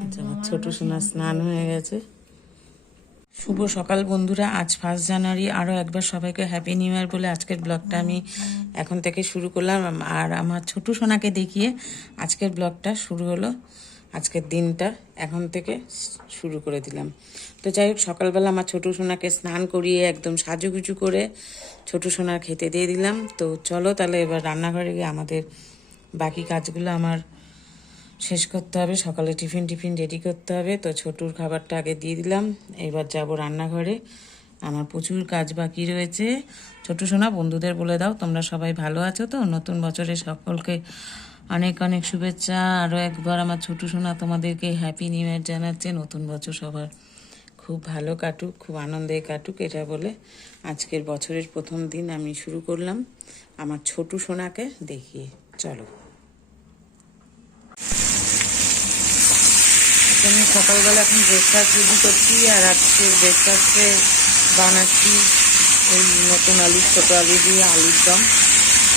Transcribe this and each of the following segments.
আচ্ছা, আমার ছোট সোনা স্নান হয়ে গেছে। শুভ সকাল বন্ধুরা, আজ 1 জানুয়ারি। আরও একবার সবাইকে হ্যাপি নিউ ইয়ার বলে আজকের ব্লগটা আমি এখন থেকে শুরু করলাম। আর আমার ছোট সোনাকে দেখিয়ে আজকের ব্লগটা শুরু হলো। আজকের দিনটা এখন থেকে শুরু করে দিলাম। তো যাই হোক, সকালবেলা আমার ছোট সোনাকে স্নান করিয়ে একদম সাজুগুজু করে ছোট সোনার খেতে দিয়ে দিলাম। তো চলো তাহলে এবার রান্নাঘরে গিয়ে আমাদের বাকি কাজগুলো আমার শেষ করতে হবে। সকালে টিফিন রেডি করতে হবে। তো ছোটুর খাবারটা আগে দিয়ে দিলাম। এবার যাব রান্নাঘরে, আমার প্রচুর কাজ বাকি রয়েছে। ছোট সোনা, বন্ধুদের বলে দাও তোমরা সবাই ভালো আছো তো। নতুন বছরে সকলকে অনেক অনেক শুভেচ্ছা। আরও একবার আমার ছোট সোনা তোমাদেরকে হ্যাপি নিউ ইয়ার জানাচ্ছে। নতুন বছর সবার খুব ভালো কাটুক, খুব আনন্দে কাটুক, এটা বলে আজকের বছরের প্রথম দিন আমি শুরু করলাম আমার ছোট সোনাকে দেখিয়ে। চলো, আমি সকালবেলা এখন ব্রেকফাস্ট রেডি করছি। আর আজকে ব্রেকফাস্টে বানাচ্ছি ওই নতুন ছোটো আলু দিয়ে আলুর দম,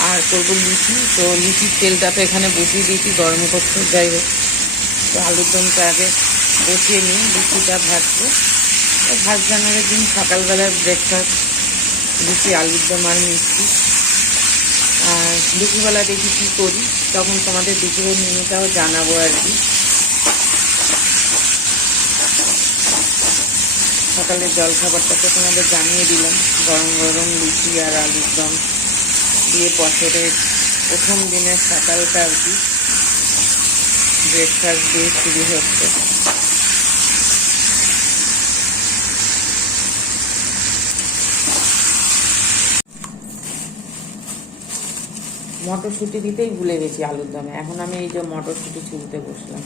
আর করবো লুচি। তো লুচির তেলটা তো এখানে বসিয়ে দিয়েছি গরম করতে। যাই হোক, তো আলুর দমটা আগে বসিয়ে নিই, লুচিটা ভাজবো। 1 জানুয়ারির দিন সকালবেলার ব্রেকফাস্ট লুচি, আলুর দম আর মিষ্টি। আর দুপুরবেলা দেখি কী করি, তখন তোমাদের দুপুরের মেনুটাও জানাবো আর কি। সকালের জলখাবারটা তো তোমাদের জানিয়ে দিলাম, গরম গরম লুচি আর আলুর দম দিয়ে বছরের প্রথম দিনের সকালটা আর কি ব্রেকফাস্ট দিয়ে শুরু হচ্ছে। মটরশুঁটি দিতেই ভুলে গেছি আলুর দমে। এখন আমি এই যে মটরশুঁটি ছুলতে বসলাম,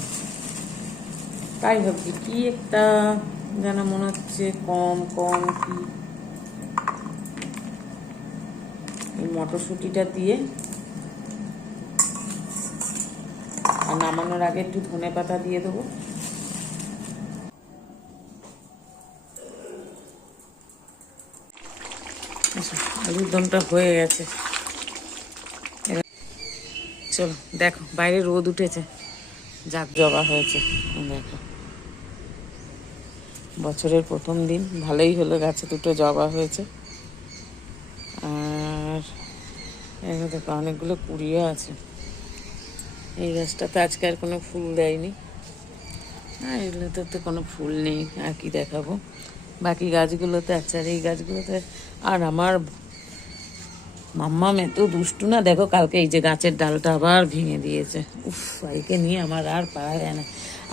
তাই ভাবছি কি একটা যেন মনে হচ্ছে কম কম কি। এই মটরশুঁটিটা দিয়ে আর নামানোর আগে একটু ধনে পাতা দিয়ে দেবো। আলুর দমটা হয়ে গেছে। চলো দেখো, বাইরে রোদ উঠেছে, যাক জবা হয়েছে। দেখো, বছরের প্রথম দিন ভালোই হলো, গাছে দুটো জবা হয়েছে। আর এখানে দেখো অনেকগুলো কুড়িও আছে। এই গাছটাতে আজকে আর কোনো ফুল দেয়নি, আর এগুলোতে তো কোনো ফুল নেই, আর কি দেখাবো। বাকি গাছগুলোতে আছে, আর এই গাছগুলোতে। আর আমার মাম্মাম এত দুষ্টু না, দেখো কালকে এই যে গাছের ডালটা আবার ভেঙে দিয়েছে। উফ, একে নিয়ে আমার আর পারা যায় না।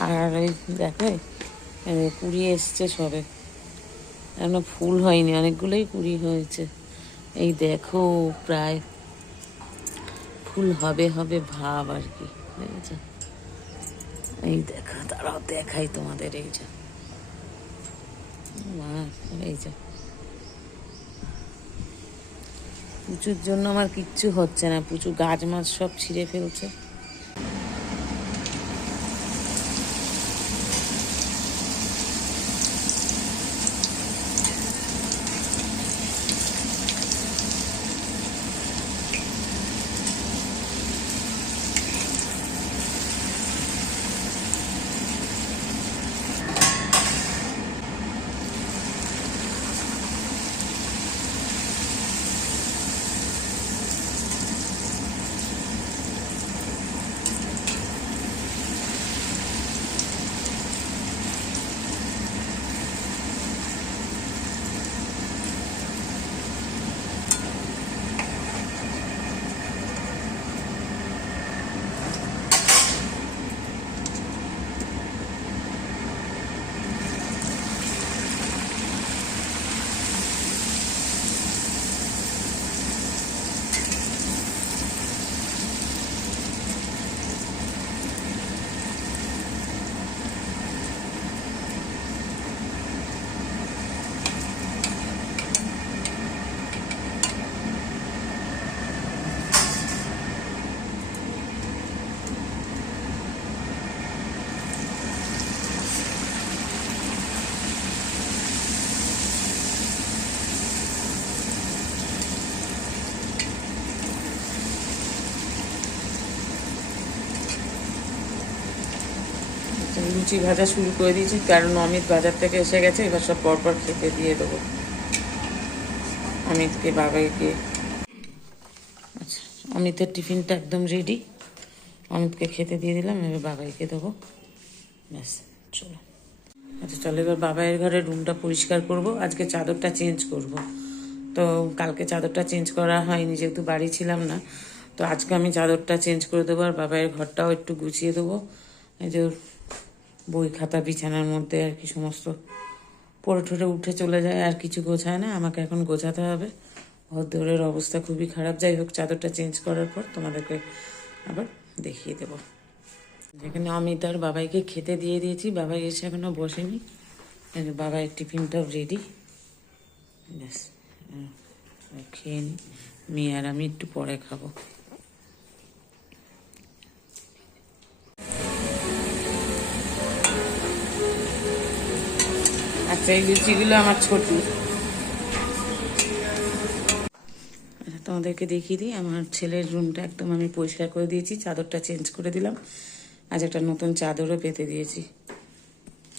আর এই দেখো কুড়ি এসছে সবে, এখনো ফুল হয়নি, অনেকগুলোই কুড়ি হয়েছে। এই দেখো প্রায় ফুল হবে হবে ভাব আর কি, দেখেছ। এই দেখা, তারাও দেখাই তোমাদের। এই যে এই যে পুচুর জন্য আমার কিচ্ছু হচ্ছে না, পুচু গাছ মাছ সব ছিঁড়ে ফেলছে। লুচি ভাজা শুরু করে দিয়েছি, কারণ অমিত বাজার থেকে এসে গেছে। এবার সব পরপর খেতে দিয়ে দেবো অমিতকে, বাবাইকে। আচ্ছা, অমিতের টিফিনটা একদম রেডি, অমিতকে খেতে দিয়ে দিলাম, এবার বাবাইকে দেবো। ব্যাস, চলো। আচ্ছা চলো, এবার বাবাইয়ের ঘরের রুমটা পরিষ্কার করব। আজকে চাদরটা চেঞ্জ করব, তো কালকে চাদরটা চেঞ্জ করা হয়নি যেহেতু বাড়ি ছিলাম না। তো আজকে আমি চাদরটা চেঞ্জ করে দেবো, আর বাবাইয়ের ঘরটাও একটু গুছিয়ে দেবো। এই যে বই খাতা বিছানার মধ্যে আর কি সমস্ত পড়ে ঠরে উঠে চলে যায়, আর কিছু গোছায় না, আমাকে এখন গোছাতে হবে। ঘরদোরের অবস্থা খুবই খারাপ। যাই হোক, চাদরটা চেঞ্জ করার পর তোমাদেরকে আবার দেখিয়ে দেবো। যেখানে অমিত আর বাবাইকে খেতে দিয়ে দিয়েছি, বাবাই এসে এখনও বসেনি। বাবাইয়ের টিফিনটাও রেডি। ব্যাস, খেয়ে নিই, মেয়ে আর আমি একটু পরে খাবো। আচ্ছা, এই লুচিগুলো আমার ছোটু। আচ্ছা, তোমাদেরকে দেখিয়ে দিই, আমার ছেলের রুমটা একদম আমি পরিষ্কার করে দিয়েছি, চাদরটা চেঞ্জ করে দিলাম, আজ একটা নতুন চাদরও পেতে দিয়েছি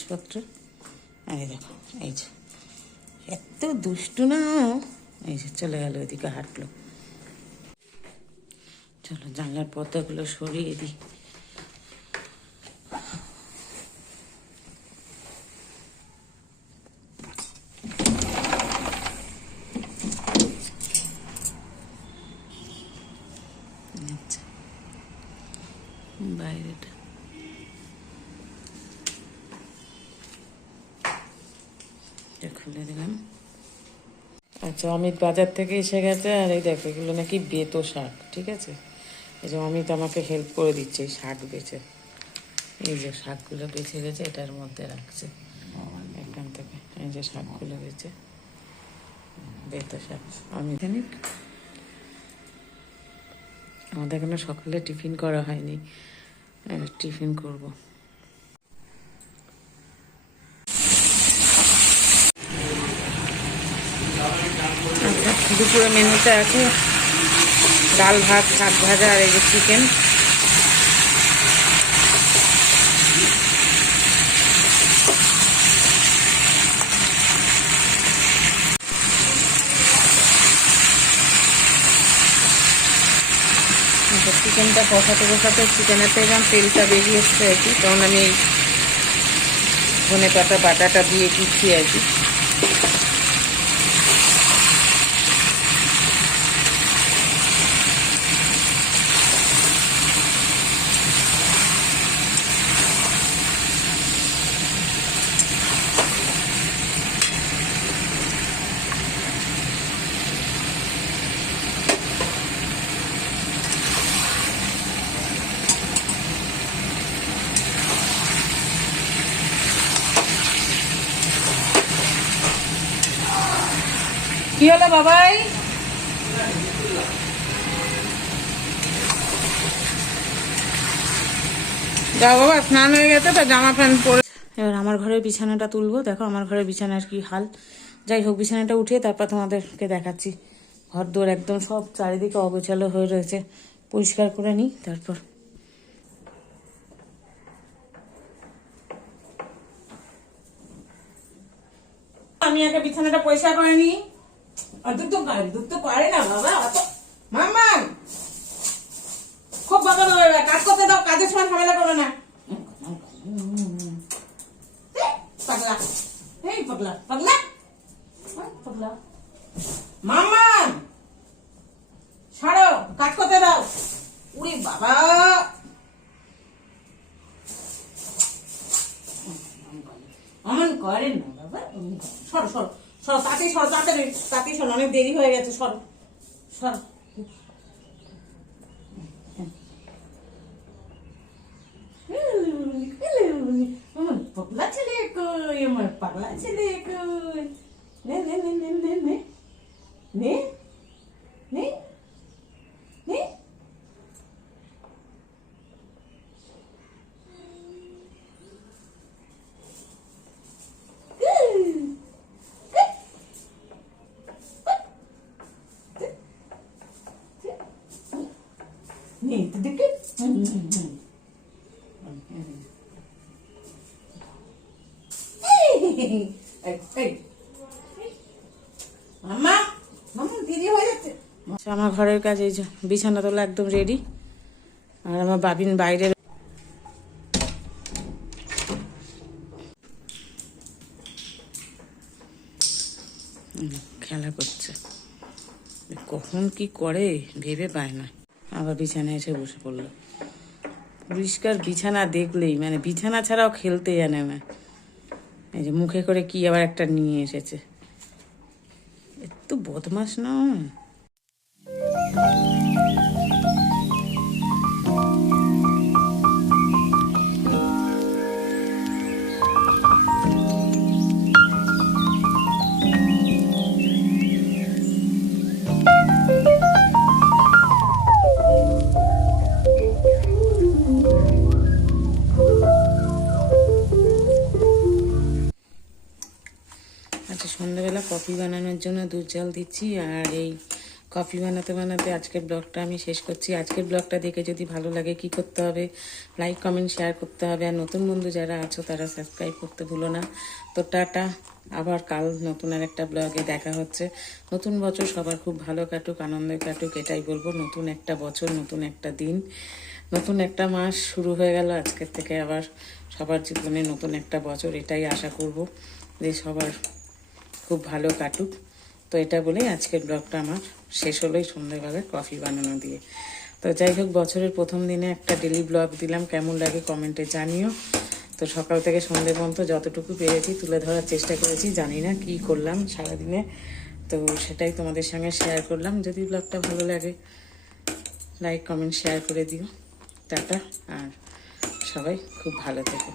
পত্র। আর এই দেখো, এই যে এত দুষ্টু না, এই যে চলে গেল এদিকে, হাঁটলো। চলো জানলার পর্দাগুলো সরিয়ে দিই। আচ্ছা, বাইরেটা খুলে দিলাম। আচ্ছা, অমিত বাজার থেকে এসে গেছে, আর এই দেখো এগুলো নাকি বেতো শাক, ঠিক আছে। এই যে অমিত আমাকে হেল্প করে দিচ্ছে এই শাক বেছে, এই যে শাকগুলো বেছে গেছে, এটার মধ্যে রাখছে এখান থেকে। এই যে শাকগুলো বেছে, বেতো শাক। আমি জানি আমাদের এখানে সকালে টিফিন করা হয়নি, টিফিন করব। আচ্ছা, দুপুরে মেনুতে আছে ডাল ভাত, শাক ভাজা, আর এই যে চিকেন। চিকেনটা কষাতে কষাতে চিকেনের থেকে যখন তেলটা বেরিয়ে এসছে আর কি, তখন আমি ধনে পাতা বাটাটা দিয়ে দিচ্ছি আর কি। কি হলো বাবাই? যাও বাবা, স্নান হয়ে গেছে তো জামা প্যান্ট পরে। এবার আমার ঘরের বিছানাটা তুলবো। দেখো আমার ঘরের বিছানার কি হাল। যাই হোক, বিছানাটা উঠিয়ে তারপর তোমাদেরকে দেখাচ্ছি। ঘর দোর একদম সব চারিদিকে অগোছালো হয়ে রয়েছে, পরিষ্কার করে নিই তারপর। আমি আগে বিছানাটা পরিষ্কার করে নিই। দুধ তো পারে না বাবা, মামা খুব বাবা কাজ করতে দাও, কাজের সময় ঝামেলা করো না। পাগলা, এই পাগলা পাগলা পাগলা, মামা ছাড়ো, কাজ করতে দাও। উরে বাবা, অমন করেন না বাবা। সরো সরো সরো, তাতেই সরো, তাড়াতাড়ি তাতেই সরো, অনেক দেরি হয়ে গেছে। সরো সরো। আমার পাগলা ছেলে কই, আমার পাগলা ছেলে কই, নে নে নে নে নে নে নে নে নে। মামা মামা দিদি হয়ে যাচ্ছে। আমার ঘরের কাজ এই যে বিছানা তোলা একদম রেডি, আর আমার বাবিন বাইরে খেলা করছে, কখন কি করে ভেবে পায় না। আবার বিছানায় এসে বসে পড়লো। পরিষ্কার বিছানা দেখলেই মানে বিছানা ছাড়াও খেলতে জানে না। এই যে মুখে করে কি আবার একটা নিয়ে এসেছে, এত বদমাস না। আচ্ছা, সন্ধ্যাবেলা কফি বানানোর জন্য দুধ জল দিচ্ছি, আর এই কফি বানাতে বানাতে আজকের ব্লগটা আমি শেষ করছি। আজকের ব্লগটা দেখে যদি ভালো লাগে কি করতে হবে, লাইক কমেন্ট শেয়ার করতে হবে, আর নতুন বন্ধু যারা আছো তারা সাবস্ক্রাইব করতে ভুলো না। তো টাটা, আবার কাল নতুন আর একটা ব্লগে দেখা হচ্ছে। নতুন বছর সবার খুব ভালো কাটুক, আনন্দে কাটুক, এটাই বলবো। নতুন একটা বছর, নতুন একটা দিন, নতুন একটা মাস শুরু হয়ে গেল আজকের থেকে। আবার সবার জীবনে নতুন একটা বছর, এটাই আশা করব যে সবার খুব ভালো কাটুক। তো এটা বলেই আজকের ব্লগটা আমার শেষ হলোই সন্ধ্যেবেলায় কফি বানানো দিয়ে। তো যাই হোক, বছরের প্রথম দিনে একটা ডেলি ব্লগ দিলাম, কেমন লাগে কমেন্টে জানিও। তো সকাল থেকে সন্ধ্যে পর্যন্ত যতটুকু পেরেছি তুলে ধরার চেষ্টা করেছি, জানি না কি করলাম সারাদিনে, তো সেটাই তোমাদের সঙ্গে শেয়ার করলাম। যদি ব্লগটা ভালো লাগে লাইক কমেন্ট শেয়ার করে দিও। টাটা, আর সবাই খুব ভালো থেকো।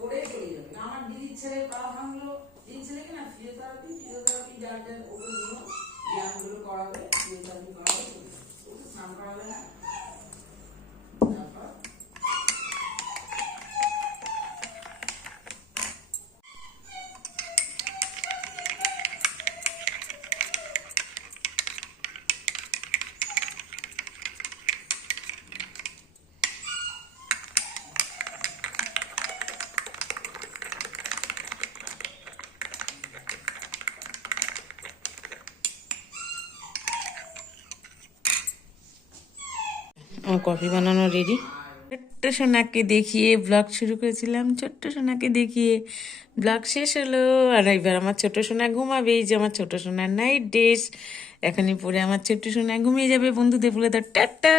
করে চলে যাবে। আমার দিদির ছেলে পা ভাঙলো, দিদির ছেলেকে না ফিজিওথেরাপি যার যার ওগুলো দিল, ব্যায়ামগুলো করাবে, ফিজিওথেরাপি করাবে, স্নান করাবে না। আমার কফি বানানো রেডি। ছোট্ট সোনাকে দেখিয়ে ব্লগ শুরু করেছিলাম, ছোট্ট সোনাকে দেখিয়ে ব্লগ শেষ হলো। আর এবার আমার ছোট সোনা ঘুমাবে। এই যে আমার ছোট সোনার নাইট ড্রেস, এখনই পরে আমার ছোট্ট সোনা ঘুমিয়ে যাবে। বন্ধুদের বলে দাও টাটা।